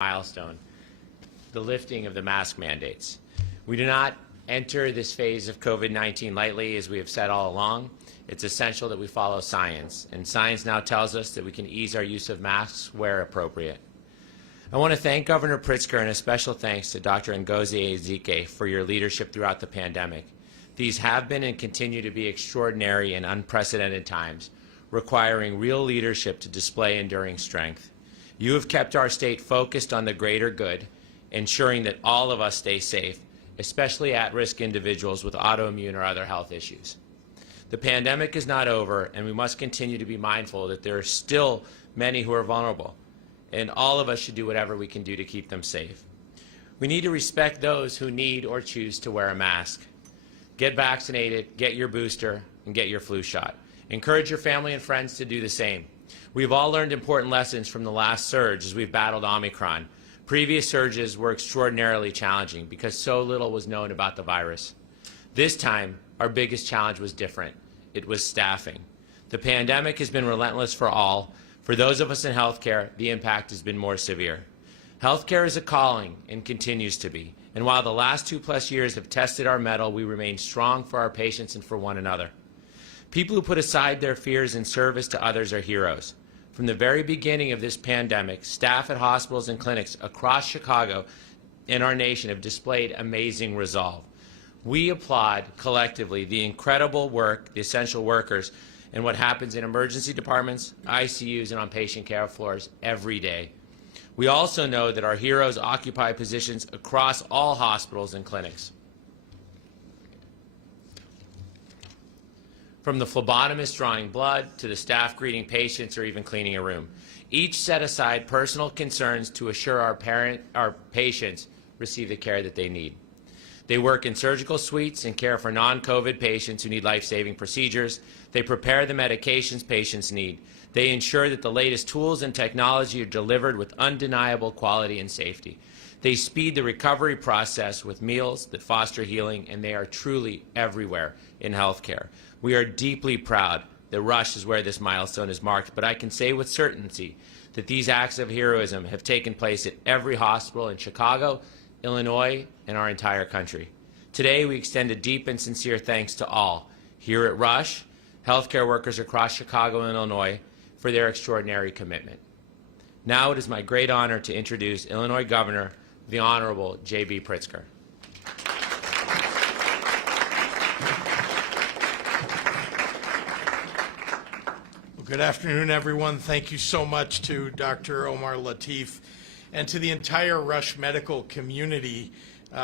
milestone, the lifting of the mask mandates. We do not enter this phase of COVID-19 lightly, as we have said all along. It's essential that we follow science, and science now tells us that we can ease our use of masks where appropriate. I want to thank Governor Pritzker, and a special thanks to Dr. Ngozi Ezike for your leadership throughout the pandemic. These have been and continue to be extraordinary and unprecedented times, requiring real leadership to display enduring strength. You have kept our state focused on the greater good, ensuring that all of us stay safe, especially at-risk individuals with autoimmune or other health issues. The pandemic is not over, and we must continue to be mindful that there are still many who are vulnerable, and all of us should do whatever we can do to keep them safe. We need to respect those who need or choose to wear a mask. Get vaccinated, get your booster, and get your flu shot. Encourage your family and friends to do the same. We've all learned important lessons from the last surge as we've battled Omicron. Previous surges were extraordinarily challenging because so little was known about the virus. This time, our biggest challenge was different. It was staffing. The pandemic has been relentless for all. For those of us in healthcare, the impact has been more severe. Healthcare is a calling and continues to be. And while the last 2+ years have tested our mettle, we remain strong for our patients and for one another. People who put aside their fears in service to others are heroes. From the very beginning of this pandemic, staff at hospitals and clinics across Chicago and our nation have displayed amazing resolve. We applaud collectively the incredible work, the essential workers, and what happens in emergency departments, ICUs, and on patient care floors every day. We also know that our heroes occupy positions across all hospitals and clinics. From the phlebotomist drawing blood to the staff greeting patients or even cleaning a room. Each set aside personal concerns to assure our patients receive the care that they need. They work in surgical suites and care for non-COVID patients who need life-saving procedures. They prepare the medications patients need. They ensure that the latest tools and technology are delivered with undeniable quality and safety. They speed the recovery process with meals that foster healing, and they are truly everywhere in healthcare. We are deeply proud that Rush is where this milestone is marked, but I can say with certainty that these acts of heroism have taken place at every hospital in Chicago, Illinois, and our entire country. Today, we extend a deep and sincere thanks to all here at Rush, healthcare workers across Chicago and Illinois, for their extraordinary commitment. Now it is my great honor to introduce Illinois Governor, the Honorable J.B. Pritzker. Good afternoon, everyone. Thank you so much to Dr. Omar Latif and to the entire Rush medical community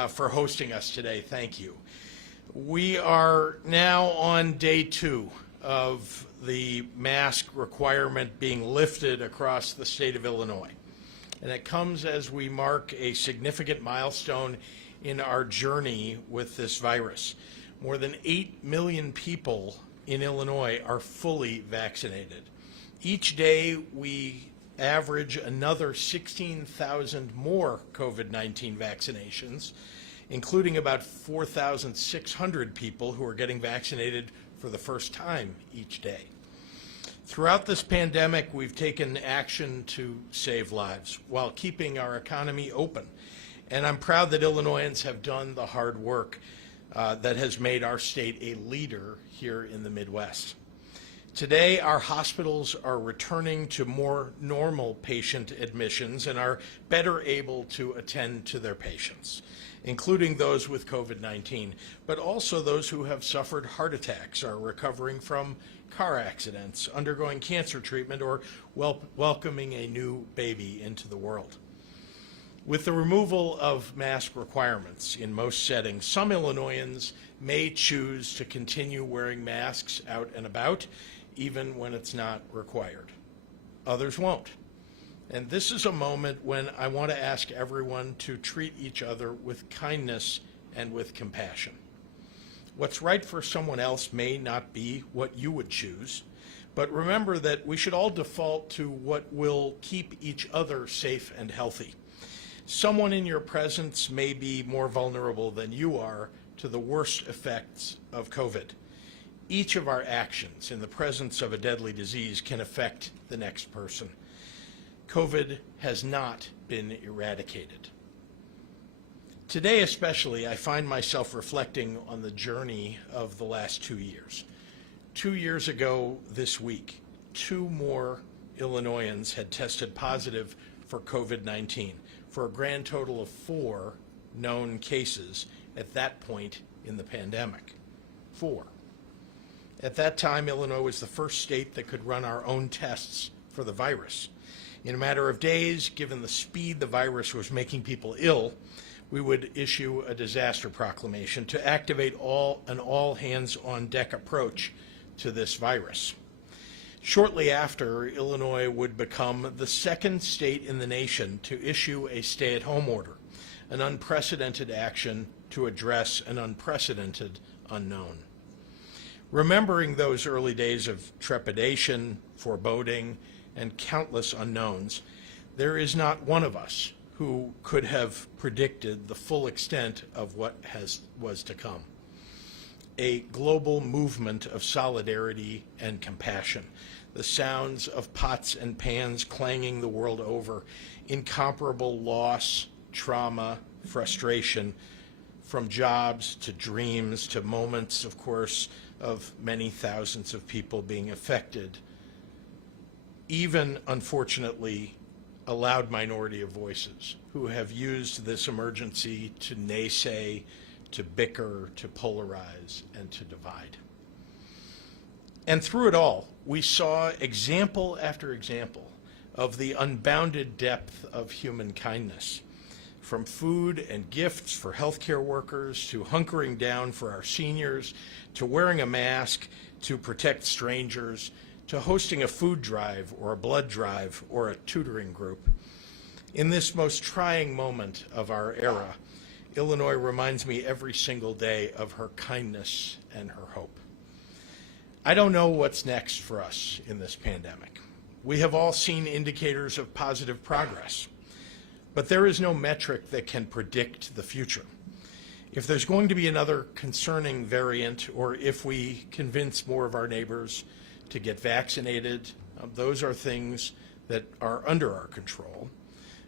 for hosting us today. Thank you. We are now on day 2 of the mask requirement being lifted across the state of Illinois. And it comes as we mark a significant milestone in our journey with this virus. More than 8 million people in Illinois are fully vaccinated. Each day we average another 16,000 more COVID-19 vaccinations, including about 4,600 people who are getting vaccinated for the first time each day. Throughout this pandemic, we've taken action to save lives while keeping our economy open. And I'm proud that Illinoisans have done the hard work that has made our state a leader here in the Midwest. Today, our hospitals are returning to more normal patient admissions and are better able to attend to their patients, including those with COVID-19, but also those who have suffered heart attacks, are recovering from car accidents, undergoing cancer treatment, or welcoming a new baby into the world. With the removal of mask requirements in most settings, some Illinoisans may choose to continue wearing masks out and about, even when it's not required. Others won't. And this is a moment when I want to ask everyone to treat each other with kindness and with compassion. What's right for someone else may not be what you would choose, but remember that we should all default to what will keep each other safe and healthy. Someone in your presence may be more vulnerable than you are to the worst effects of COVID. Each of our actions in the presence of a deadly disease can affect the next person. COVID has not been eradicated. Today especially, I find myself reflecting on the journey of the last 2 years. 2 years ago this week, 2 more Illinoisans had tested positive for COVID-19, for a grand total of 4 known cases at that point in the pandemic. 4. At that time, Illinois was the first state that could run our own tests for the virus. In a matter of days, given the speed the virus was making people ill, we would issue a disaster proclamation to activate an all-hands-on-deck approach to this virus. Shortly after, Illinois would become the second state in the nation to issue a stay-at-home order, an unprecedented action to address an unprecedented unknown. Remembering those early days of trepidation, foreboding, and countless unknowns, there is not one of us who could have predicted the full extent of what was to come. A global movement of solidarity and compassion, the sounds of pots and pans clanging the world over, incomparable loss, trauma, frustration, from jobs to dreams to moments, of course, of many thousands of people being affected. Even, unfortunately, a loud minority of voices who have used this emergency to naysay, to bicker, to polarize, and to divide. And through it all, we saw example after example of the unbounded depth of human kindness, from food and gifts for healthcare workers, to hunkering down for our seniors, to wearing a mask to protect strangers, to hosting a food drive or a blood drive or a tutoring group. In this most trying moment of our era, Illinois reminds me every single day of her kindness and her hope. I don't know what's next for us in this pandemic. We have all seen indicators of positive progress, but there is no metric that can predict the future. If there's going to be another concerning variant, or if we convince more of our neighbors to get vaccinated, those are things that are under our control.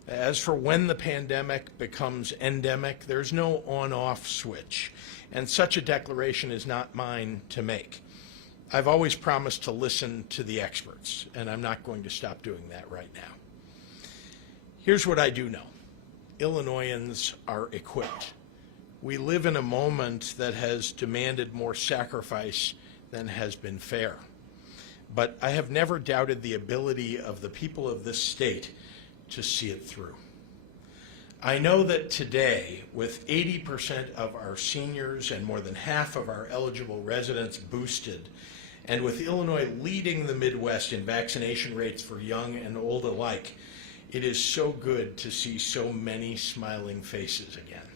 As for when the pandemic becomes endemic, there's no on-off switch, and such a declaration is not mine to make. I've always promised to listen to the experts, and I'm not going to stop doing that right now. Here's what I do know. Illinoisans are equipped. We live in a moment that has demanded more sacrifice than has been fair. But I have never doubted the ability of the people of this state to see it through. I know that today, with 80% of our seniors and more than half of our eligible residents boosted, and with Illinois leading the Midwest in vaccination rates for young and old alike, it is so good to see so many smiling faces again.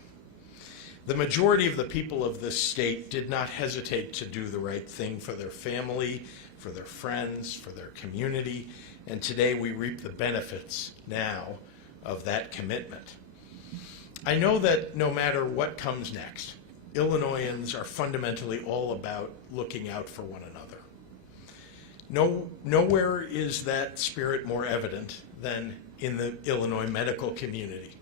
The majority of the people of this state did not hesitate to do the right thing for their family, for their friends, for their community, and today we reap the benefits now of that commitment. I know that no matter what comes next, Illinoisans are fundamentally all about looking out for one another. Nowhere is that spirit more evident than in the Illinois medical community.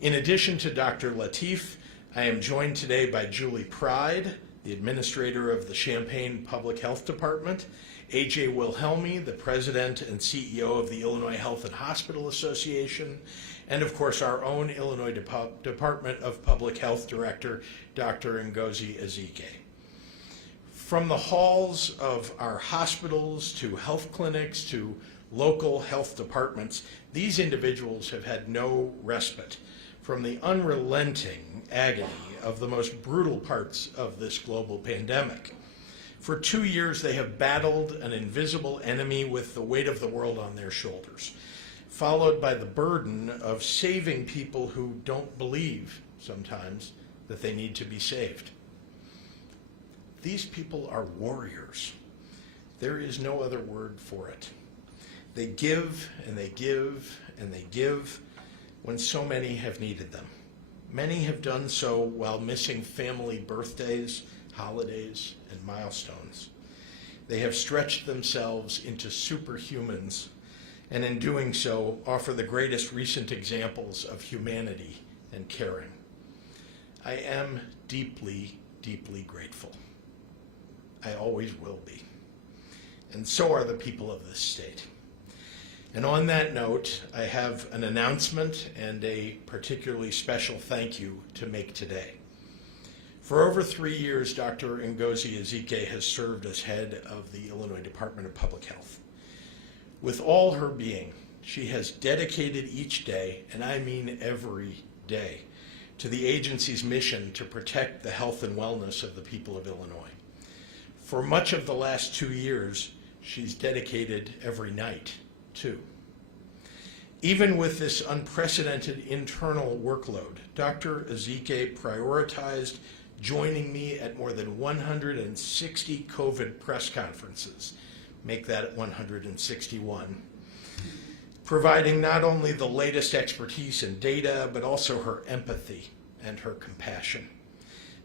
In addition to Dr. Lateef, I am joined today by Julie Pride, the administrator of the Champaign Public Health Department, A.J. Wilhelmi, the president and CEO of the Illinois Health and Hospital Association, and of course our own Illinois Department of Public Health Director, Dr. Ngozi Ezike. From the halls of our hospitals to health clinics to local health departments, these individuals have had no respite from the unrelenting agony of the most brutal parts of this global pandemic. For 2 years, they have battled an invisible enemy with the weight of the world on their shoulders, followed by the burden of saving people who don't believe, sometimes, that they need to be saved. These people are warriors. There is no other word for it. They give and they give and they give when so many have needed them. Many have done so while missing family birthdays, holidays, and milestones. They have stretched themselves into superhumans and in doing so, offer the greatest recent examples of humanity and caring. I am deeply, deeply grateful. I always will be. And so are the people of this state. And on that note, I have an announcement and a particularly special thank you to make today. For over 3 years, Dr. Ngozi Ezike has served as head of the Illinois Department of Public Health. With all her being, she has dedicated each day, and I mean every day, to the agency's mission to protect the health and wellness of the people of Illinois. For much of the last 2 years, she's dedicated every night, too. Even with this unprecedented internal workload, Dr. Ezike prioritized joining me at more than 160 COVID press conferences, make that 161, providing not only the latest expertise and data, but also her empathy and her compassion,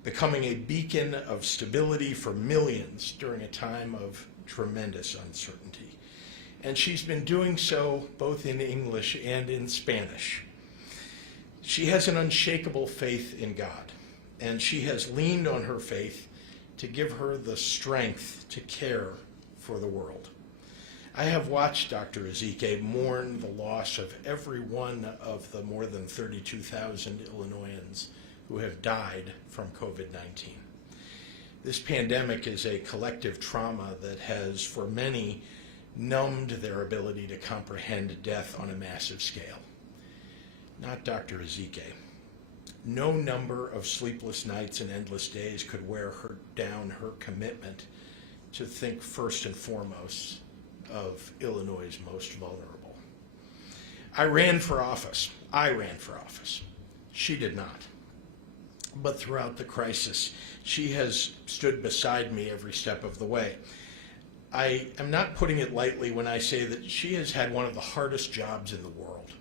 becoming a beacon of stability for millions during a time of tremendous uncertainty. And she's been doing so both in English and in Spanish. She has an unshakable faith in God, and she has leaned on her faith to give her the strength to care for the world. I have watched Dr. Ezike mourn the loss of every one of the more than 32,000 Illinoisans who have died from COVID-19. This pandemic is a collective trauma that has, for many, numbed their ability to comprehend death on a massive scale. Not Dr. Ezike. No number of sleepless nights and endless days could wear her down her commitment to think first and foremost of Illinois' most vulnerable. I ran for office. She did not. But throughout the crisis, she has stood beside me every step of the way. I am not putting it lightly when I say that she has had one of the hardest jobs in the world.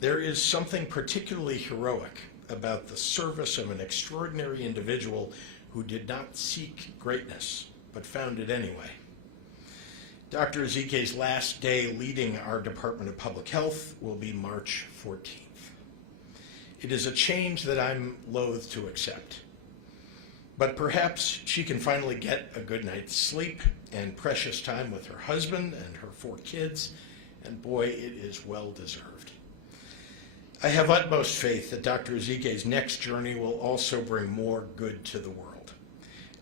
There is something particularly heroic about the service of an extraordinary individual who did not seek greatness, but found it anyway. Dr. Ezike's last day leading our Department of Public Health will be March 14th. It is a change that I'm loath to accept. But perhaps she can finally get a good night's sleep and precious time with her husband and her 4 kids, and boy, it is well deserved. I have utmost faith that Dr. Ezike's next journey will also bring more good to the world,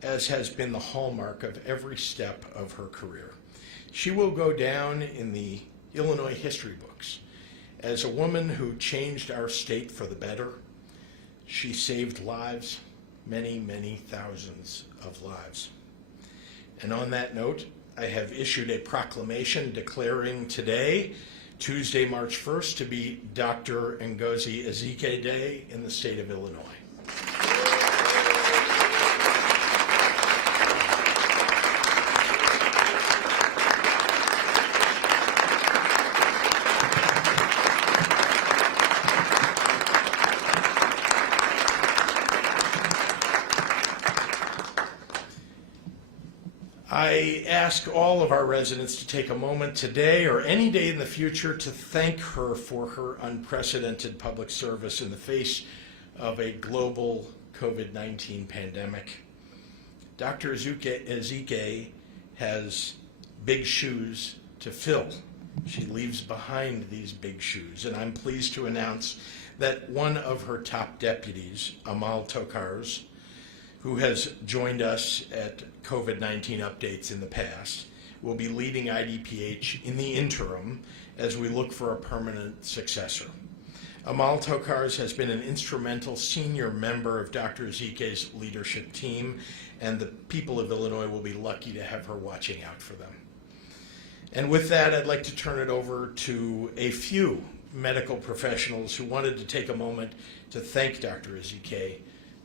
as has been the hallmark of every step of her career. She will go down in the Illinois history books as a woman who changed our state for the better. She saved lives, many, many thousands of lives. And on that note, I have issued a proclamation declaring today, Tuesday, March 1st, to be Dr. Ngozi Ezike Day in the state of Illinois. I ask all of our residents to take a moment today or any day in the future to thank her for her unprecedented public service in the face of a global COVID-19 pandemic. Dr. Ezike has big shoes to fill. She leaves behind these big shoes, and I'm pleased to announce that one of her top deputies, Amal Tokars, who has joined us at COVID-19 updates in the past, will be leading IDPH in the interim as we look for a permanent successor. Amal Tokars has been an instrumental senior member of Dr. Ezike's leadership team, and the people of Illinois will be lucky to have her watching out for them. And with that, I'd like to turn it over to a few medical professionals who wanted to take a moment to thank Dr. Ezike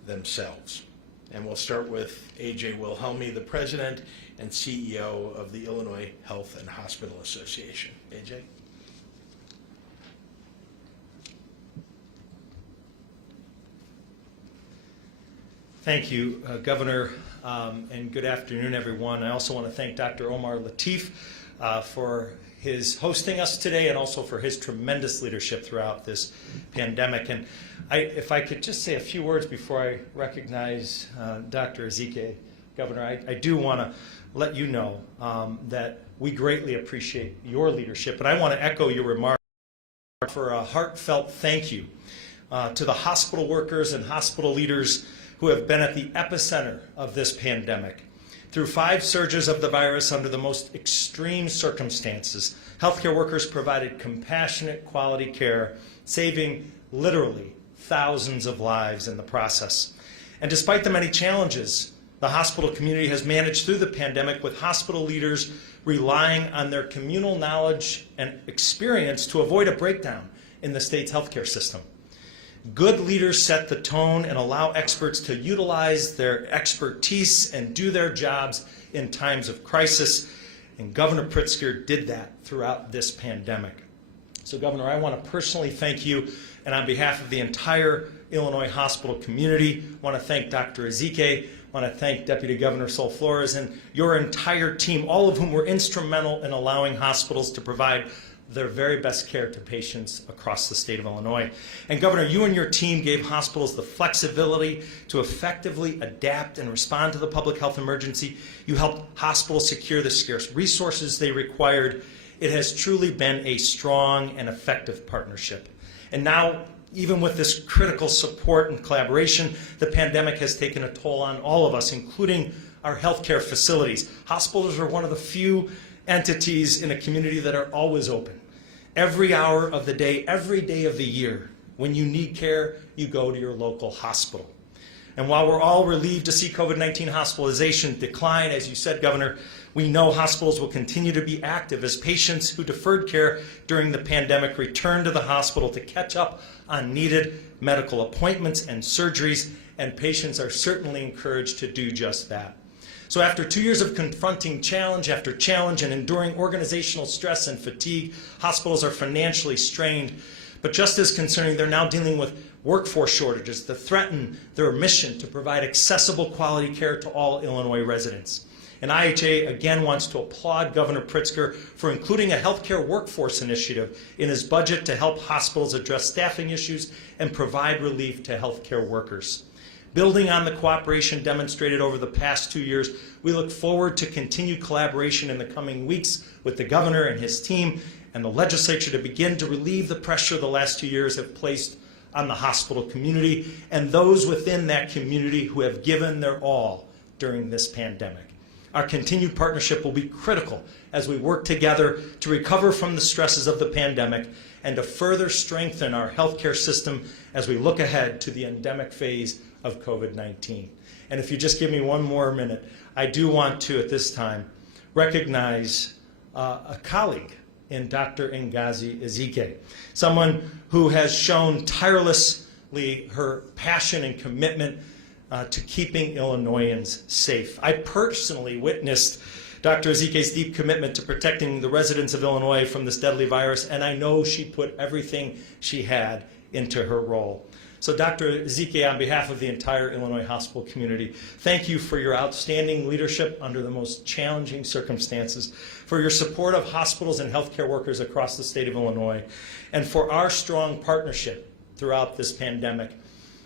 themselves. And we'll start with A.J. Wilhelmi, the President and CEO of the Illinois Health and Hospital Association. A.J.? Thank you, Governor, and good afternoon, everyone. I also want to thank Dr. Omar Lateef for his hosting us today and also for his tremendous leadership throughout this pandemic. And if I could just say a few words before I recognize Dr. Ezike, Governor, I do want to let you know that we greatly appreciate your leadership. And I want to echo your remark for a heartfelt thank you to the hospital workers and hospital leaders who have been at the epicenter of this pandemic. Through 5 surges of the virus under the most extreme circumstances, healthcare workers provided compassionate, quality care, saving literally thousands of lives in the process. And despite the many challenges, the hospital community has managed through the pandemic with hospital leaders relying on their communal knowledge and experience to avoid a breakdown in the state's healthcare system. Good leaders set the tone and allow experts to utilize their expertise and do their jobs in times of crisis. And Governor Pritzker did that throughout this pandemic. So, Governor, I want to personally thank you, and on behalf of the entire Illinois hospital community, I want to thank Dr. Ezike, I want to thank Deputy Governor Sol Flores and your entire team, all of whom were instrumental in allowing hospitals to provide their very best care to patients across the state of Illinois. And Governor, you and your team gave hospitals the flexibility to effectively adapt and respond to the public health emergency. You helped hospitals secure the scarce resources they required. It has truly been a strong and effective partnership. And now, even with this critical support and collaboration, the pandemic has taken a toll on all of us, including our healthcare facilities. Hospitals are one of the few entities in a community that are always open. Every hour of the day, every day of the year, when you need care, you go to your local hospital. And while we're all relieved to see COVID-19 hospitalization decline, as you said, Governor, we know hospitals will continue to be active as patients who deferred care during the pandemic return to the hospital to catch up on needed medical appointments and surgeries, and patients are certainly encouraged to do just that. So after 2 years of confronting challenge after challenge and enduring organizational stress and fatigue, hospitals are financially strained. But just as concerning, they're now dealing with workforce shortages that threaten their mission to provide accessible quality care to all Illinois residents. And IHA again wants to applaud Governor Pritzker for including a healthcare workforce initiative in his budget to help hospitals address staffing issues and provide relief to healthcare workers. Building on the cooperation demonstrated over the past 2 years, we look forward to continued collaboration in the coming weeks with the governor and his team and the legislature to begin to relieve the pressure the last 2 years have placed on the hospital community and those within that community who have given their all during this pandemic. Our continued partnership will be critical as we work together to recover from the stresses of the pandemic and to further strengthen our healthcare system as we look ahead to the endemic phase of COVID-19. And if you just give me one more minute, I do want to, at this time, recognize a colleague in Dr. Ngozi Ezike, someone who has shown tirelessly her passion and commitment to keeping Illinoisans safe. I personally witnessed Dr. Ezike's deep commitment to protecting the residents of Illinois from this deadly virus, and I know she put everything she had into her role. So Dr. Ezike, on behalf of the entire Illinois hospital community, thank you for your outstanding leadership under the most challenging circumstances, for your support of hospitals and healthcare workers across the state of Illinois, and for our strong partnership throughout this pandemic.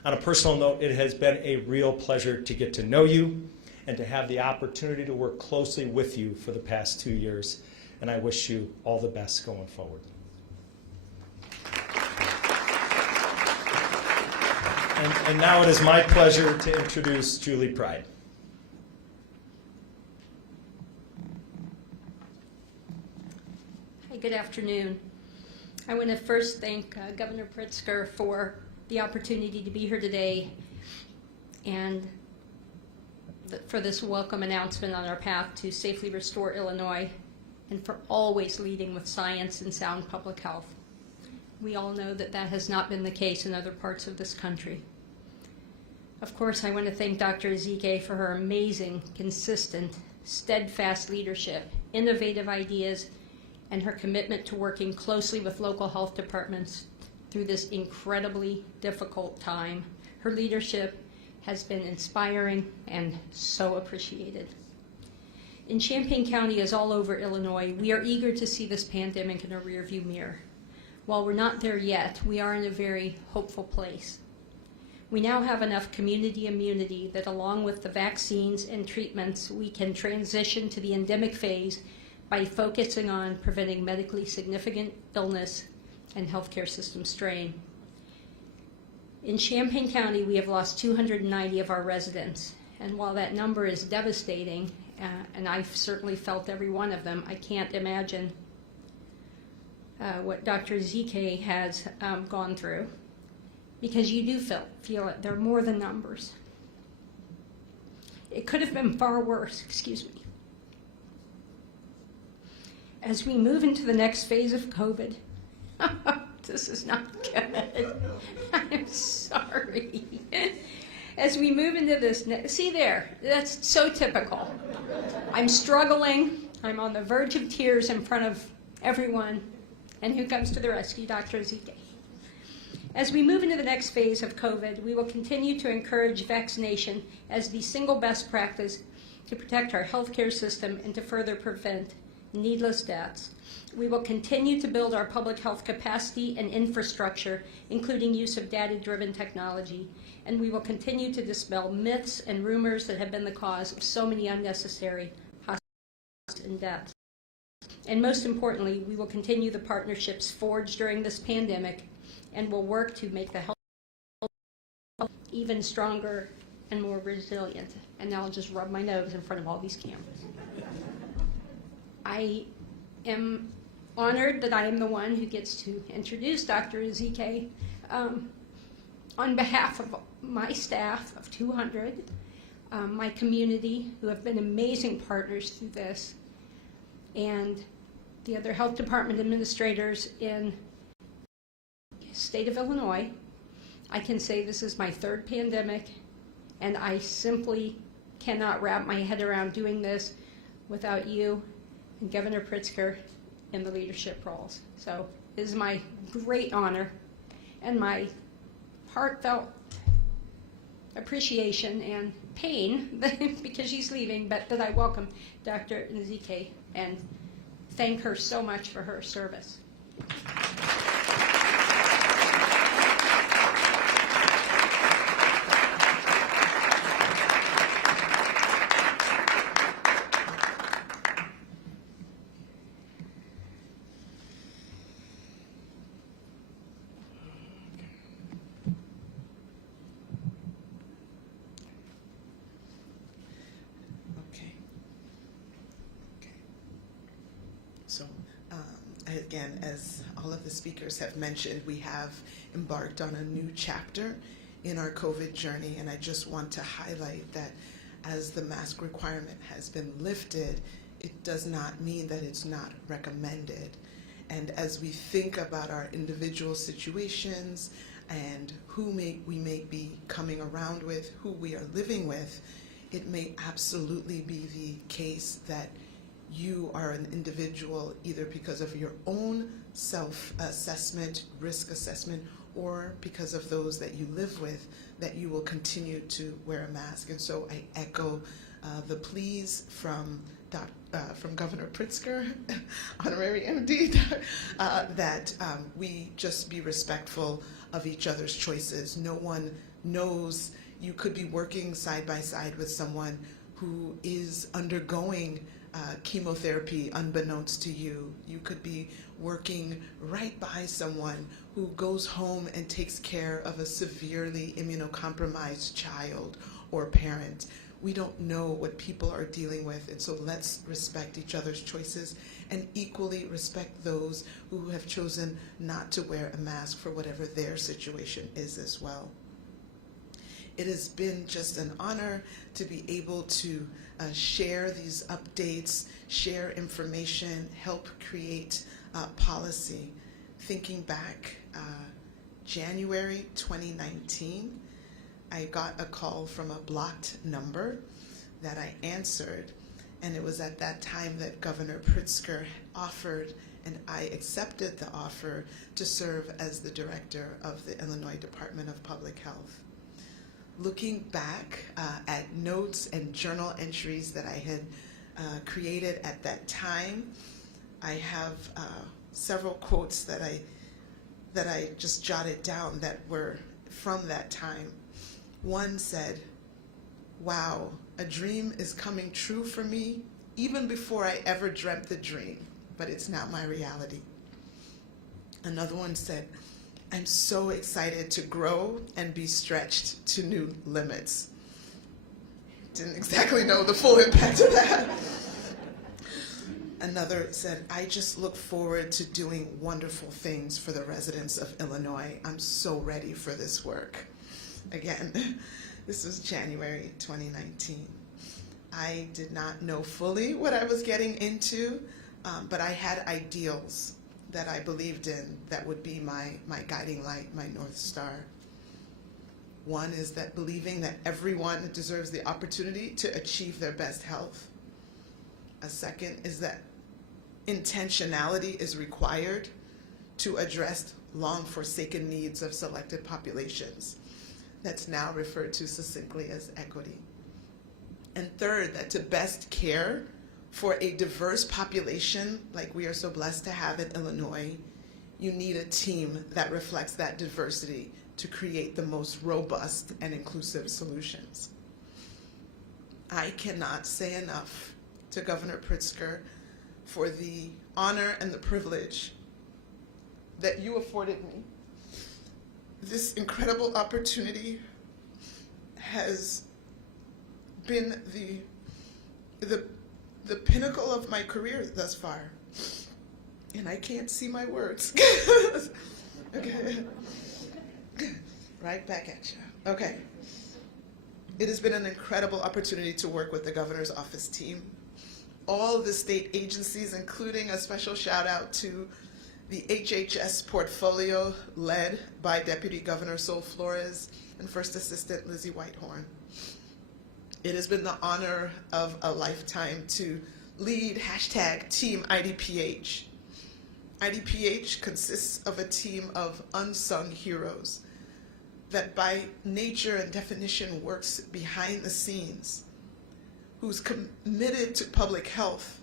On a personal note, it has been a real pleasure to get to know you and to have the opportunity to work closely with you for the past 2 years, and I wish you all the best going forward. And now it is my pleasure to introduce Julie Pride. Hi, good afternoon. I want to first thank Governor Pritzker for the opportunity to be here today and for this welcome announcement on our path to safely restore Illinois, and for always leading with science and sound public health. We all know that that has not been the case in other parts of this country. Of course, I want to thank Dr. Ezike for her amazing, consistent, steadfast leadership, innovative ideas, and her commitment to working closely with local health departments through this incredibly difficult time. Her leadership has been inspiring and so appreciated. In Champaign County, as all over Illinois, we are eager to see this pandemic in a rearview mirror. While we're not there yet, we are in a very hopeful place. We now have enough community immunity that, along with the vaccines and treatments, we can transition to the endemic phase by focusing on preventing medically significant illness and healthcare system strain. In Champaign County, we have lost 290 of our residents, and while that number is devastating, and I've certainly felt every one of them, I can't imagine what Dr. Ezike has gone through, because you do feel it. They're more than numbers. It could have been far worse, excuse me. As we move into the next phase of COVID, this is not good. I'm sorry. As we move into this, see there, that's so typical. I'm struggling. I'm on the verge of tears in front of everyone. And who comes to the rescue? Dr. Ezike. As we move into the next phase of COVID, we will continue to encourage vaccination as the single best practice to protect our healthcare system and to further prevent needless deaths. We will continue to build our public health capacity and infrastructure, including use of data-driven technology, and we will continue to dispel myths and rumors that have been the cause of so many unnecessary hospitalizations and deaths. And most importantly, we will continue the partnerships forged during this pandemic and will work to make the health even stronger and more resilient. And now I'll just rub my nose in front of all these cameras. I am honored that I am the one who gets to introduce Dr. Ezike on behalf of my staff of 200, my community who have been amazing partners through this, and the other health department administrators in the state of Illinois. I can say this is my third pandemic, and I simply cannot wrap my head around doing this without you and Governor Pritzker in the leadership roles. So it is my great honor and my heartfelt appreciation and pain because she's leaving, but that I welcome Dr. Ezike and thank her so much for her service. So, again, as all of the speakers have mentioned, we have embarked on a new chapter in our COVID journey, and I just want to highlight that as the mask requirement has been lifted, it does not mean that it's not recommended. And as we think about our individual situations and who we may be coming around with, who we are living with, it may absolutely be the case that you are an individual either because of your own self-assessment, risk assessment, or because of those that you live with, that you will continue to wear a mask. And so I echo the pleas from Governor Pritzker, Honorary MD, that we just be respectful of each other's choices. No one knows. You could be working side by side with someone who is undergoing chemotherapy unbeknownst to you. You could be working right by someone who goes home and takes care of a severely immunocompromised child or parent. We don't know what people are dealing with, and so let's respect each other's choices and equally respect those who have chosen not to wear a mask for whatever their situation is as well. It has been just an honor to be able to share these updates, share information, help create policy. Thinking back, January 2019, I got a call from a blocked number that I answered, and it was at that time that Governor Pritzker offered, and I accepted the offer to serve as the director of the Illinois Department of Public Health. Looking back at notes and journal entries that I had created at that time. I have several quotes that I just jotted down that were from that time. One said, "Wow, a dream is coming true for me even before I ever dreamt the dream, but it's not my reality." Another one said, "I'm so excited to grow and be stretched to new limits." Didn't exactly know the full impact of that. Another said, "I just look forward to doing wonderful things for the residents of Illinois. I'm so ready for this work." Again, this was January 2019. I did not know fully what I was getting into, but I had ideals that I believed in that would be my guiding light, my North Star. One is that believing that everyone deserves the opportunity to achieve their best health. A second is that intentionality is required to address long-forsaken needs of selected populations. That's now referred to succinctly as equity. And third, that to best care for a diverse population like we are so blessed to have in Illinois, you need a team that reflects that diversity to create the most robust and inclusive solutions. I cannot say enough to Governor Pritzker for the honor and the privilege that you afforded me. This incredible opportunity has been the pinnacle of my career thus far. And I can't see my words. Okay. Right back at you. Okay. It has been an incredible opportunity to work with the governor's office team, all the state agencies, including a special shout out to the HHS portfolio led by Deputy Governor Sol Flores and First Assistant Lizzie Whitehorn. It has been the honor of a lifetime to lead #Team IDPH. IDPH consists of a team of unsung heroes that by nature and definition works behind the scenes, who's committed to public health,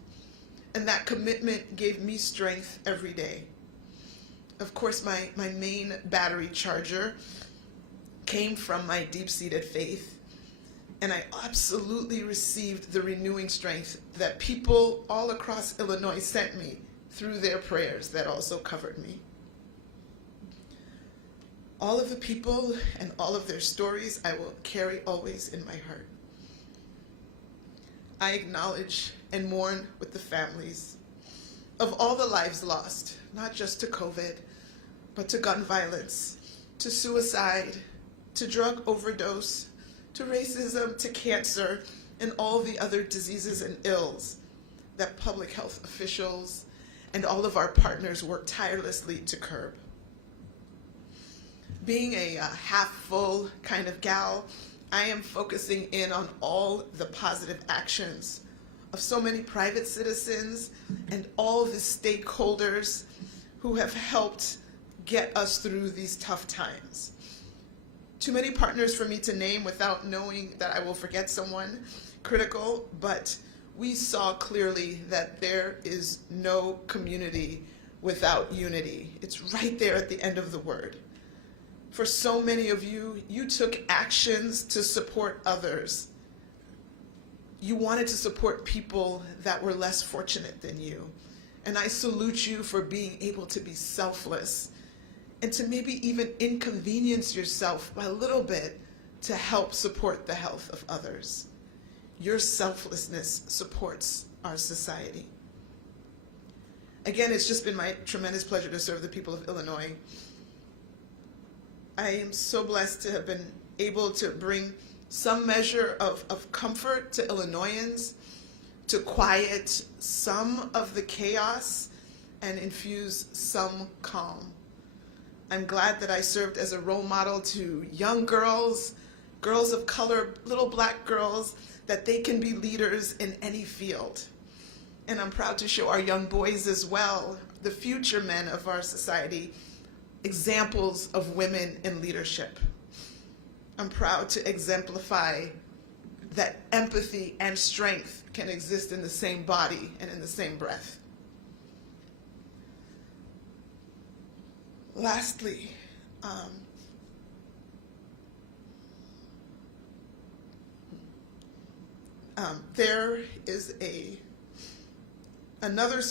and that commitment gave me strength every day. Of course, my main battery charger came from my deep-seated faith, and I absolutely received the renewing strength that people all across Illinois sent me through their prayers that also covered me. All of the people and all of their stories I will carry always in my heart. I acknowledge and mourn with the families of all the lives lost, not just to COVID, but to gun violence, to suicide, to drug overdose, to racism, to cancer, and all the other diseases and ills that public health officials and all of our partners work tirelessly to curb. Being a half full kind of gal, I am focusing in on all the positive actions of so many private citizens and all the stakeholders who have helped get us through these tough times. Too many partners for me to name without knowing that I will forget someone critical, but we saw clearly that there is no community without unity. It's right there at the end of the word. For so many of you, you took actions to support others. You wanted to support people that were less fortunate than you. And I salute you for being able to be selfless and to maybe even inconvenience yourself by a little bit to help support the health of others. Your selflessness supports our society. Again, it's just been my tremendous pleasure to serve the people of Illinois. I am so blessed to have been able to bring some measure of comfort to Illinoisans, to quiet some of the chaos and infuse some calm. I'm glad that I served as a role model to young girls, girls of color, little black girls, that they can be leaders in any field. And I'm proud to show our young boys as well, the future men of our society, examples of women in leadership. I'm proud to exemplify that empathy and strength can exist in the same body and in the same breath. Lastly, there is another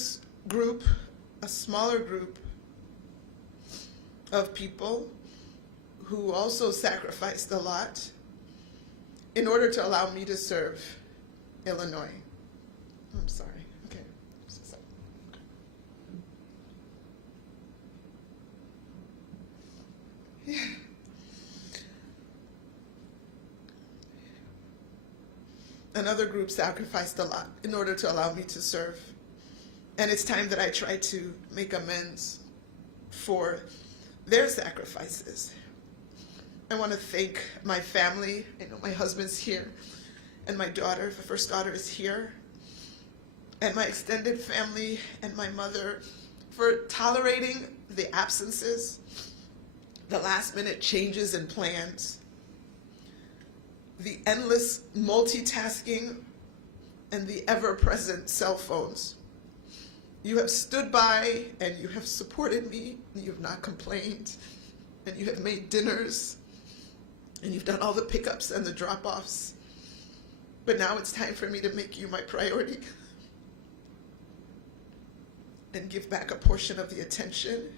group, a smaller group of people who also sacrificed a lot in order to allow me to serve Illinois. I'm sorry. Okay. Yeah. Another group sacrificed a lot in order to allow me to serve. And it's time that I try to make amends for their sacrifices. I want to thank my family. I know my husband's here, and my daughter, the first daughter, is here, and my extended family and my mother for tolerating the absences, the last-minute changes in plans, the endless multitasking, and the ever-present cell phones. You have stood by and you have supported me, and you have not complained, and you have made dinners, and you've done all the pickups and the drop-offs. But now it's time for me to make you my priority and give back a portion of the attention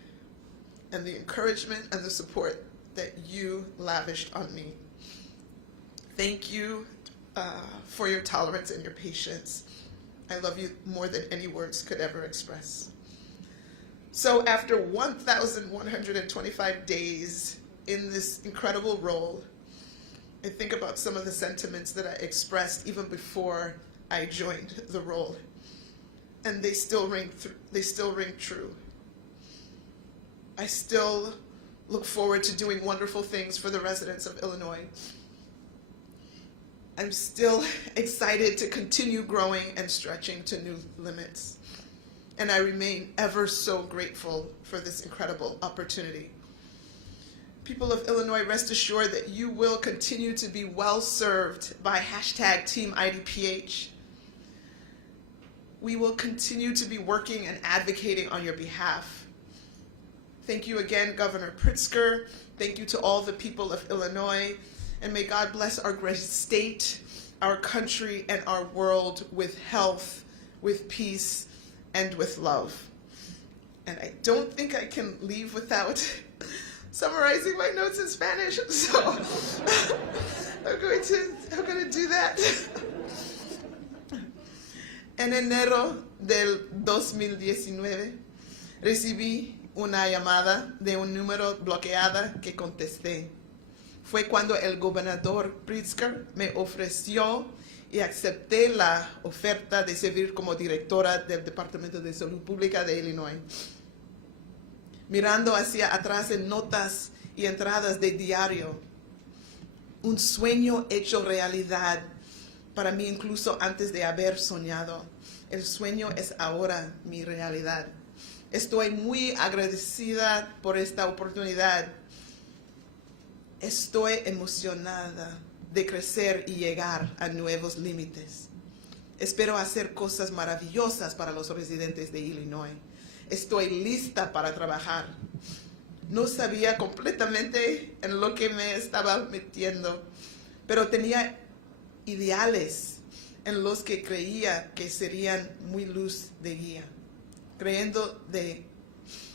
and the encouragement and the support that you lavished on me. Thank you for your tolerance and your patience. I love you more than any words could ever express. So after 1,125 days in this incredible role, I think about some of the sentiments that I expressed even before I joined the role, and they still ring true. I still look forward to doing wonderful things for the residents of Illinois. I'm still excited to continue growing and stretching to new limits. And I remain ever so grateful for this incredible opportunity. People of Illinois, rest assured that you will continue to be well served by #TeamIDPH. We will continue to be working and advocating on your behalf. Thank you again, Governor Pritzker. Thank you to all the people of Illinois. And may God bless our great state, our country, and our world with health, with peace, and with love. And I don't think I can leave without summarizing my notes in Spanish, so I'm going to do that. En enero del 2019, recibí una llamada de un número bloqueada que contesté. Fue cuando el gobernador Pritzker me ofreció y acepté la oferta de servir como directora del Departamento de Salud Pública de Illinois. Mirando hacia atrás en notas y entradas de diario, un sueño hecho realidad para mí incluso antes de haber soñado. El sueño es ahora mi realidad. Estoy muy agradecida por esta oportunidad. Estoy emocionada de crecer y llegar a nuevos límites. Espero hacer cosas maravillosas para los residentes de Illinois. Estoy lista para trabajar. No sabía completamente en lo que me estaba metiendo, pero tenía ideales en los que creía que serían muy luz de guía, creyendo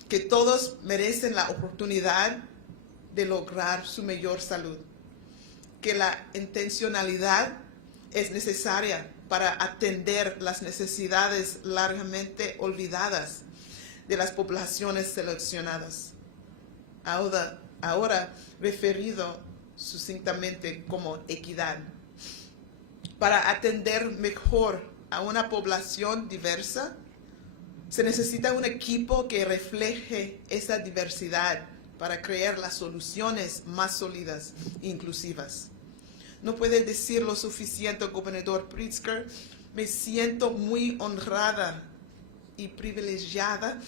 que todos merecen la oportunidad de lograr su mejor salud, que la intencionalidad es necesaria para atender las necesidades largamente olvidadas de las poblaciones seleccionadas, ahora referido sucintamente como equidad. Para atender mejor a una población diversa, se necesita un equipo que refleje esa diversidad para crear las soluciones más sólidas e inclusivas. No puede decir lo suficiente, gobernador Pritzker. Me siento muy honrada y privilegiada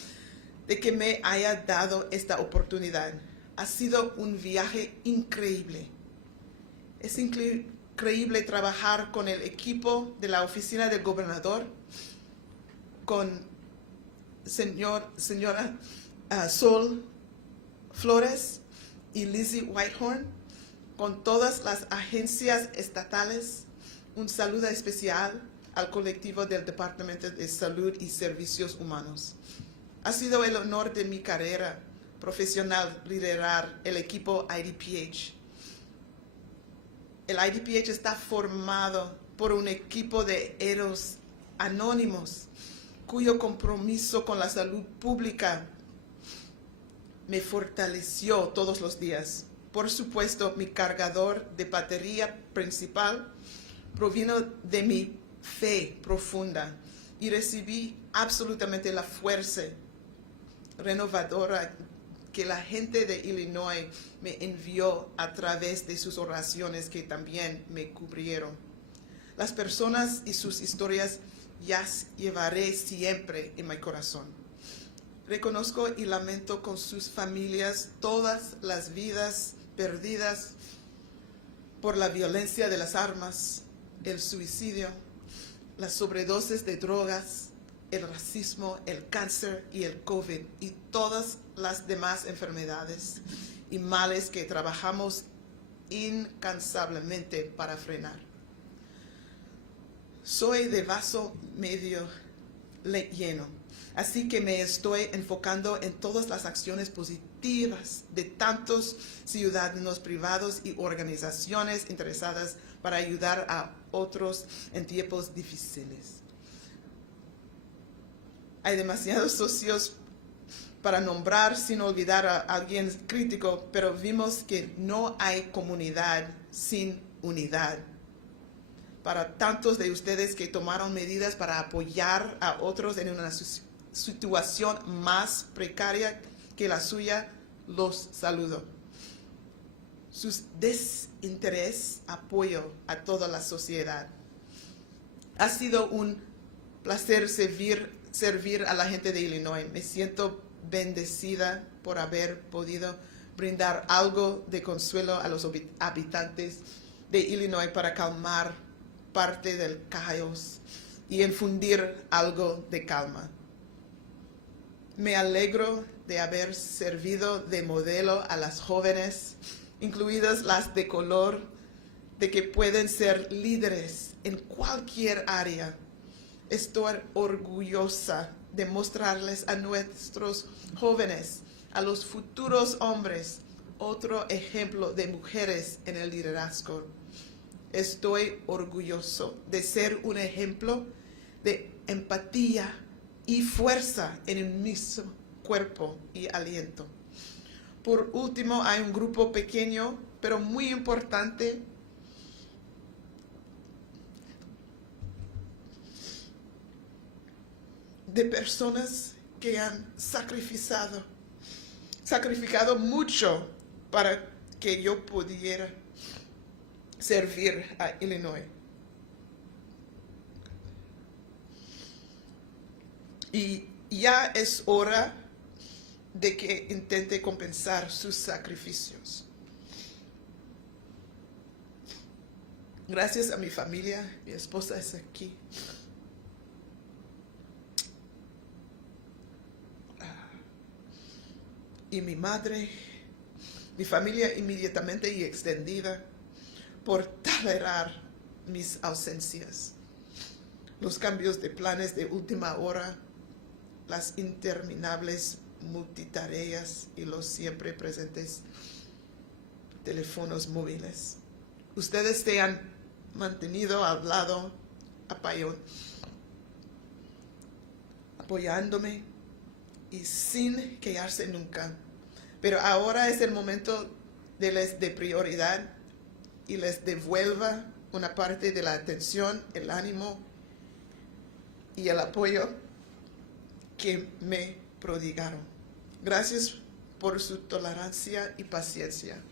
de que me haya dado esta oportunidad. Ha sido un viaje increíble. Es increíble trabajar con el equipo de la oficina del gobernador, con señora Sol Flores y Lizzie Whitehorn, con todas las agencias estatales. Un saludo especial al colectivo del Departamento de Salud y Servicios Humanos. Ha sido el honor de mi carrera profesional liderar el equipo IDPH. El IDPH está formado por un equipo de héroes anónimos cuyo compromiso con la salud pública me fortaleció todos los días. Por supuesto, mi cargador de batería principal provino de mi fe profunda y recibí absolutamente la fuerza renovadora que la gente de Illinois me envió a través de sus oraciones que también me cubrieron. Las personas y sus historias las llevaré siempre en mi corazón. Reconozco y lamento con sus familias todas las vidas perdidas por la violencia de las armas, el suicidio, las sobredosis de drogas, el racismo, el cáncer y el COVID y todas las demás enfermedades y males que trabajamos incansablemente para frenar. Soy de vaso medio lleno, así que me estoy enfocando en todas las acciones positivas de tantos ciudadanos privados y organizaciones interesadas para ayudar a otros en tiempos difíciles. Hay demasiados socios para nombrar sin olvidar a alguien crítico, pero vimos que no hay comunidad sin unidad. Para tantos de ustedes que tomaron medidas para apoyar a otros en una situación más precaria que la suya, los saludo. Su desinterés apoyo a toda la sociedad. Ha sido un placer servir a la gente de Illinois. Me siento bendecida por haber podido brindar algo de consuelo a los habitantes de Illinois para calmar parte del caos y infundir algo de calma. Me alegro de haber servido de modelo a las jóvenes, incluidas las de color, de que pueden ser líderes en cualquier área. Estoy orgullosa de mostrarles a nuestros jóvenes, a los futuros hombres, otro ejemplo de mujeres en el liderazgo. Estoy orgulloso de ser un ejemplo de empatía y fuerza en el mismo cuerpo y aliento. Por último, hay un grupo pequeño, pero muy importante, de personas que han sacrificado mucho para que yo pudiera servir a Illinois. Y ya es hora de que intente compensar sus sacrificios. Gracias a mi familia, mi esposa es aquí. Y mi madre, mi familia inmediatamente y extendida, por tolerar mis ausencias, los cambios de planes de última hora, las interminables multitareas y los siempre presentes teléfonos móviles. Ustedes se han mantenido al lado, apoyándome y sin quejarse nunca. Pero ahora es el momento de prioridad y les devuelva una parte de la atención, el ánimo y el apoyo que me prodigaron. Gracias por su tolerancia y paciencia.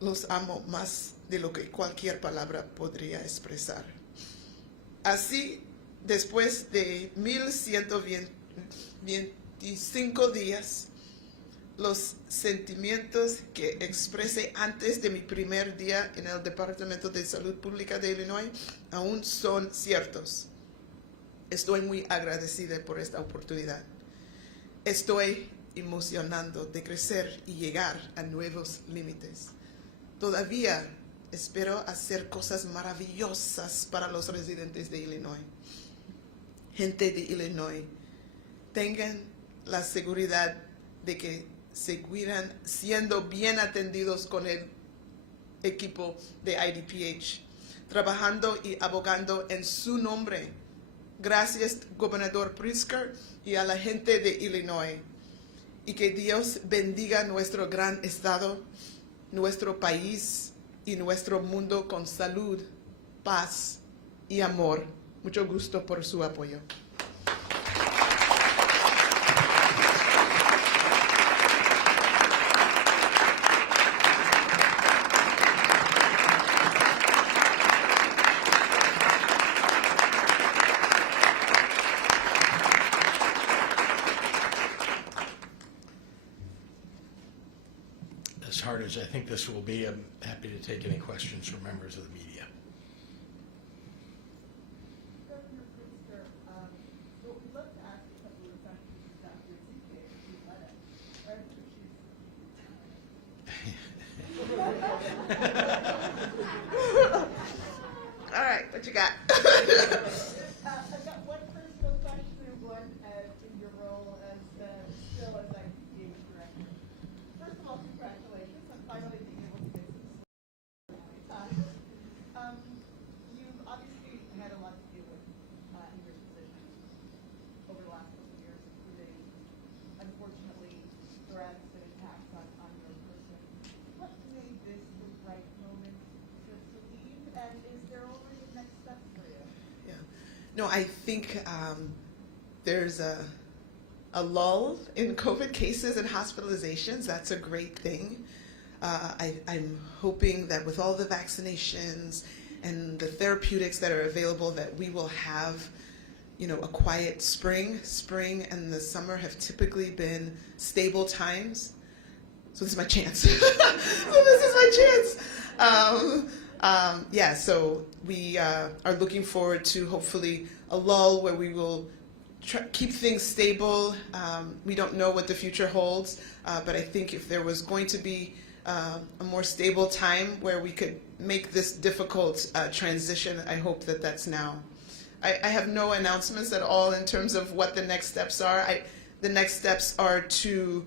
Los amo más de lo que cualquier palabra podría expresar. Así, después de 1125 días, los sentimientos que expresé antes de mi primer día en el Departamento de Salud Pública de Illinois aún son ciertos. Estoy muy agradecida por esta oportunidad. Estoy emocionando de crecer y llegar a nuevos límites. Todavía espero hacer cosas maravillosas para los residentes de Illinois. Gente de Illinois, tengan la seguridad de que seguirán siendo bien atendidos con el equipo de IDPH, trabajando y abogando en su nombre. Gracias, gobernador Pritzker, y a la gente de Illinois. Y que Dios bendiga nuestro gran estado, nuestro país y nuestro mundo con salud, paz y amor. Mucho gusto por su apoyo. As hard as I think this will be, I'm happy to take any questions from members of the media. Governor Pritzker, what we'd love to ask a couple of questions to Dr. Ezike, if you'd let us. Right? All right, what you got? I've got one personal question and one in your role as still as IPPH director. First of all, congratulations on finally being able to get some time. You've obviously had a lot to deal with in your position over the last couple of years, including, unfortunately, threats and attacks on your person. What made this the right moment to leave, and is there already a next step for you? Yeah. No, I think there's a lull in COVID cases and hospitalizations. That's a great thing. I'm hoping that with all the vaccinations and the therapeutics that are available, that we will have, a quiet spring. Spring and the summer have typically been stable times. So this is my chance. So we are looking forward to hopefully a lull where we will keep things stable. We don't know what the future holds, but I think if there was going to be a more stable time where we could make this difficult transition, I hope that that's now. I have no announcements at all in terms of what the next steps are. The next steps are to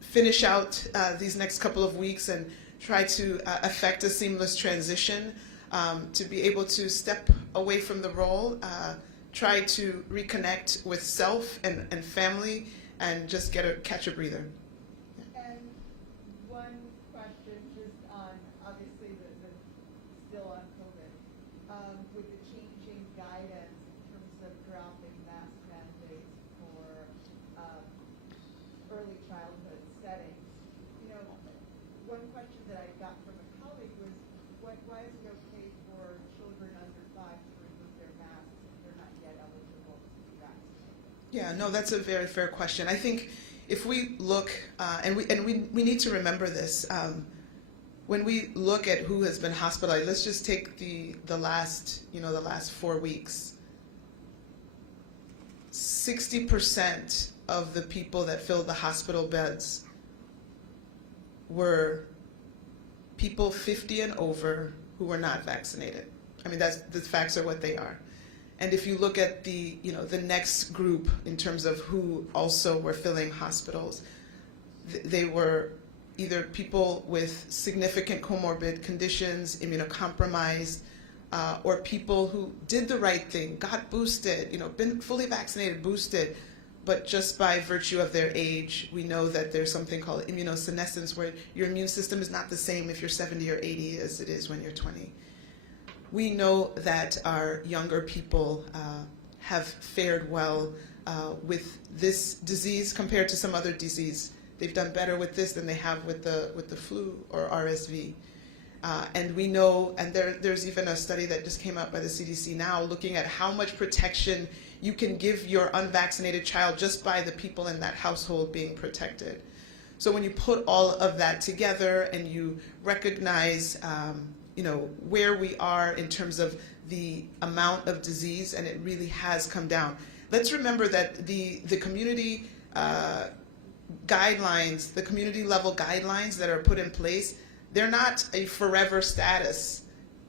finish out these next couple of weeks and try to effect a seamless transition, to be able to step away from the role, try to reconnect with self and family, and just catch a breather. And one question just on, obviously, the still on COVID, with the changing guidance in terms of dropping mask mandates for early childhood settings. One question that I got from a colleague was, why is it okay for children under 5 to remove their masks if they're not yet eligible to be vaccinated? Yeah, no, that's a very fair question. I think if we look, and we need to remember this, when we look at who has been hospitalized, let's just take the last 4 weeks. 60% of the people that filled the hospital beds were people 50 and over who were not vaccinated. I mean, the facts are what they are. And if you look at the next group in terms of who also were filling hospitals, they were either people with significant comorbid conditions, immunocompromised, or people who did the right thing, got boosted, been fully vaccinated, boosted, but just by virtue of their age, we know that there's something called immunosenescence, where your immune system is not the same if you're 70 or 80 as it is when you're 20. We know that our younger people have fared well with this disease compared to some other disease. They've done better with this than they have with the flu or RSV. And we know, and there's even a study that just came out by the CDC now looking at how much protection you can give your unvaccinated child just by the people in that household being protected. So when you put all of that together and you recognize, where we are in terms of the amount of disease, and it really has come down. Let's remember that the community guidelines, the community level guidelines that are put in place, they're not a forever status.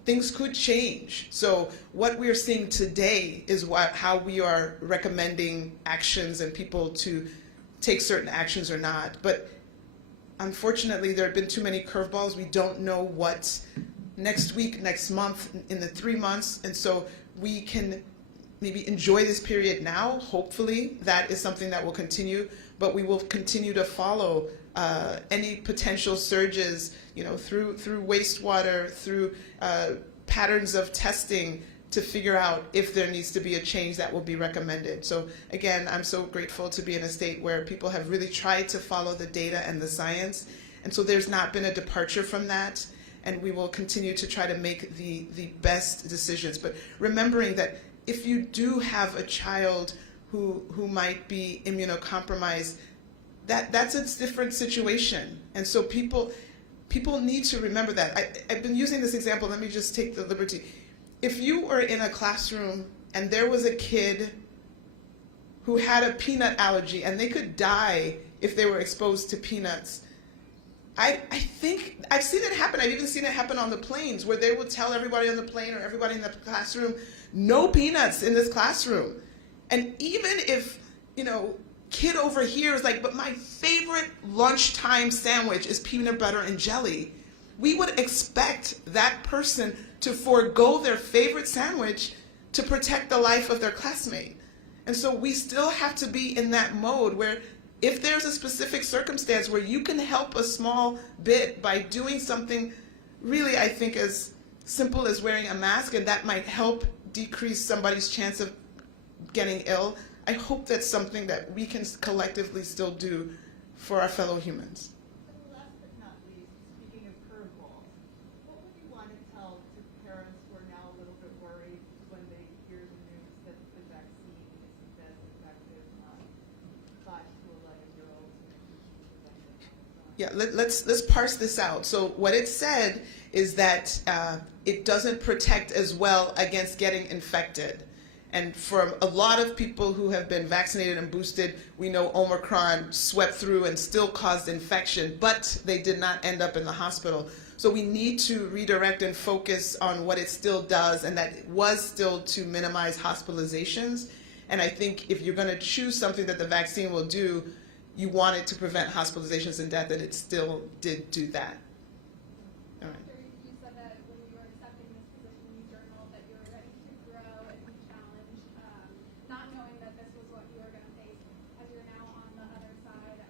Things could change. So what we're seeing today is how we are recommending actions and people to take certain actions or not. But unfortunately, there have been too many curveballs. We don't know what next week, next month, in the 3 months. And so we can maybe enjoy this period now. Hopefully that is something that will continue, but we will continue to follow any potential surges, through wastewater, through patterns of testing, to figure out if there needs to be a change that will be recommended. So again, I'm so grateful to be in a state where people have really tried to follow the data and the science. And so there's not been a departure from that. And we will continue to try to make the best decisions. But remembering that if you do have a child who might be immunocompromised, that's a different situation. And so people need to remember that. I've been using this example. Let me just take the liberty. If you were in a classroom and there was a kid who had a peanut allergy and they could die if they were exposed to peanuts, I think I've seen it happen. I've even seen it happen on the planes, where they would tell everybody on the plane or everybody in the classroom, no peanuts in this classroom. And even if, kid over here is like, but my favorite lunchtime sandwich is peanut butter and jelly, we would expect that person to forego their favorite sandwich to protect the life of their classmate. And so we still have to be in that mode where if there's a specific circumstance where you can help a small bit by doing something really, I think, as simple as wearing a mask, and that might help decrease somebody's chance of getting ill, I hope that's something that we can collectively still do for our fellow humans. And last but not least, speaking of curveballs, what would you want to tell to parents who are now a little bit worried when they hear the news that the vaccine isn't as effective on 5 to 11-year-olds? Yeah, let's parse this out. So what it said is that it doesn't protect as well against getting infected. And for a lot of people who have been vaccinated and boosted, we know Omicron swept through and still caused infection, but they did not end up in the hospital. So we need to redirect and focus on what it still does, and that it was still to minimize hospitalizations. And I think if you're going to choose something that the vaccine will do, you want it to prevent hospitalizations and death, and it still did do that. All right. You said that when you were accepting this position, you journaled that you were ready to grow and be challenged, not knowing that this was what you were going to face. As you're now on the other side,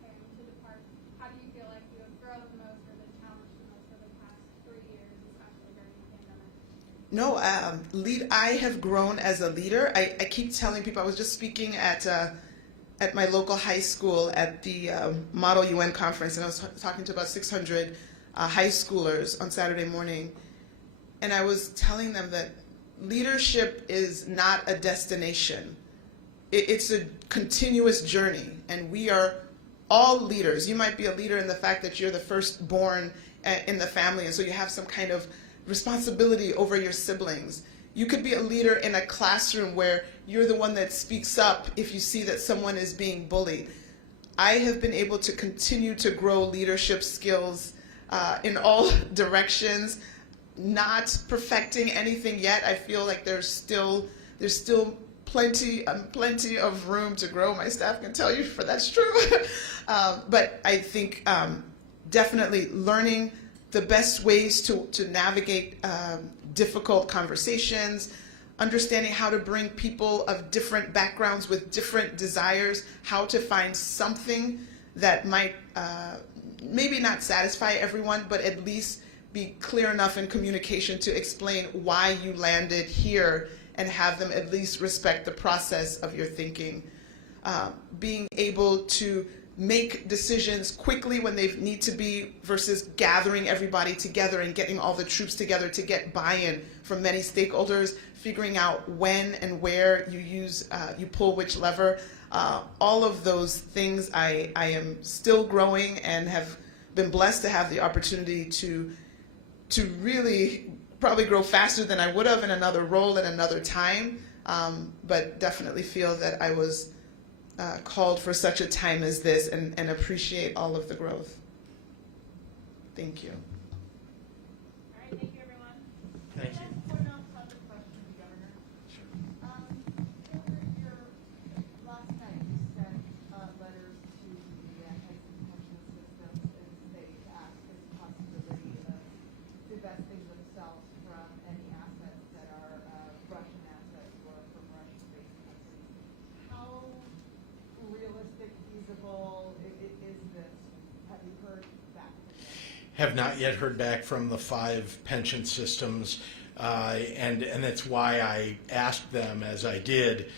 preparing to depart, how do you feel like you have grown the most or been challenged the most over the past 3 years, especially during the pandemic? No, I have grown as a leader. I keep telling people, I was just speaking at my local high school at the Model UN conference, and I was talking to about 600 high schoolers on Saturday morning, and I was telling them that leadership is not a destination. It's a continuous journey, and we are all leaders. You might be a leader in the fact that you're the firstborn in the family, and so you have some kind of responsibility over your siblings. You could be a leader in a classroom where you're the one that speaks up if you see that someone is being bullied. I have been able to continue to grow leadership skills in all directions, not perfecting anything yet. I feel like there's still plenty of room to grow. My staff can tell you for that's true. But I think definitely learning the best ways to navigate difficult conversations, understanding how to bring people of different backgrounds with different desires, how to find something that might maybe not satisfy everyone, but at least be clear enough in communication to explain why you landed here and have them at least respect the process of your thinking. Being able to make decisions quickly when they need to be versus gathering everybody together and getting all the troops together to get buy-in from many stakeholders, figuring out when and where you pull which lever. all of those things. I am still growing and have been blessed to have the opportunity to really probably grow faster than I would have in another role in another time, but definitely feel that I was called for such a time as this, and appreciate all of the growth. Thank you. All right, thank you, everyone. Thank you. One topic question to the governor. Governor, your last night you sent letters to the Tyson pension systems in the state to ask for the possibility of divesting themselves from any assets that are Russian assets or from Russian-based companies. How realistic, feasible is this? Have you heard back from them? Have not yet heard back from the 5 pension systems, and that's why I asked them, as I did,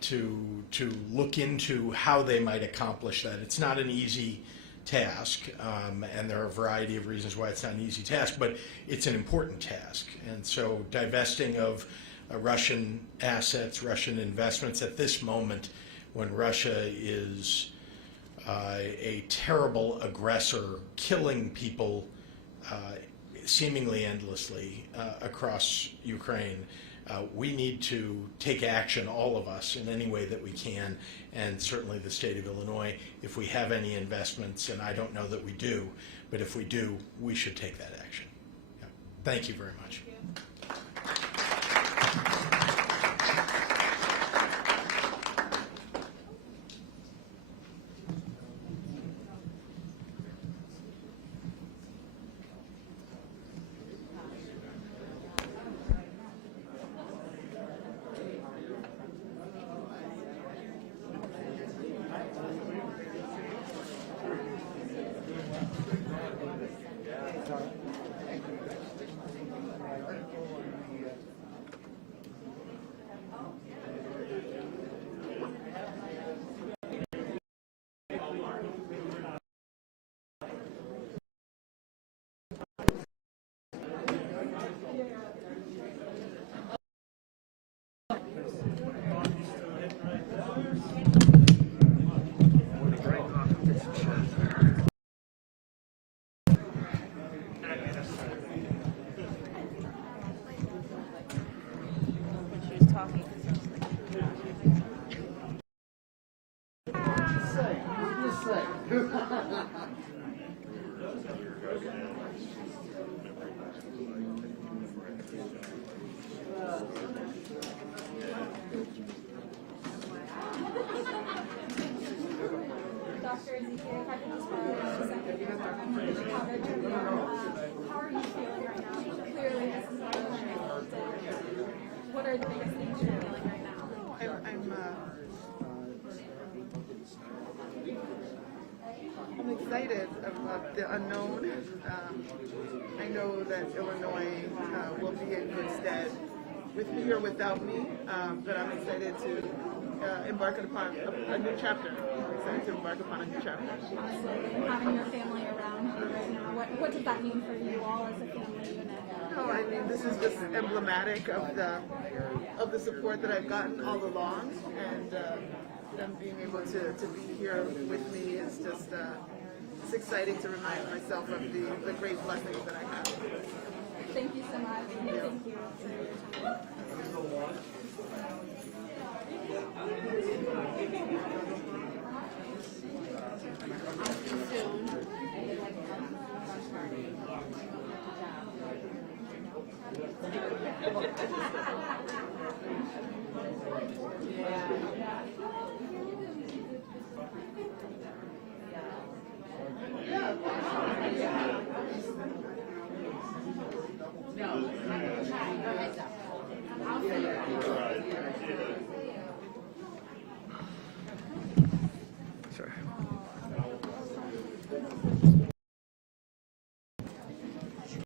to look into how they might accomplish that. It's not an easy task, and there are a variety of reasons why it's not an easy task, but it's an important task. And so divesting of Russian assets, Russian investments at this moment when Russia is a terrible aggressor, killing people seemingly endlessly across Ukraine. We need to take action, all of us, in any way that we can, and certainly the state of Illinois. If we have any investments, and I don't know that we do, but if we do, we should take that action. Yeah. Thank you very much. Dr. Ezike, if I could just follow up a second here on the coverage of how are you feeling right now? Clearly, this is not going. What are the biggest things you're feeling right now? I'm excited about the unknown. I know that Illinois will be in good stead with me or without me, but I'm excited to embark upon a new chapter. I'm excited to embark upon a new chapter. Absolutely. Having your family around you right now, what does that mean for you all as a family unit? No, I mean, this is just emblematic of the support that I've gotten all along, and them being able to be here with me is just it's exciting to remind myself of the great blessings that I have. Thank you so much. Thank you for your time.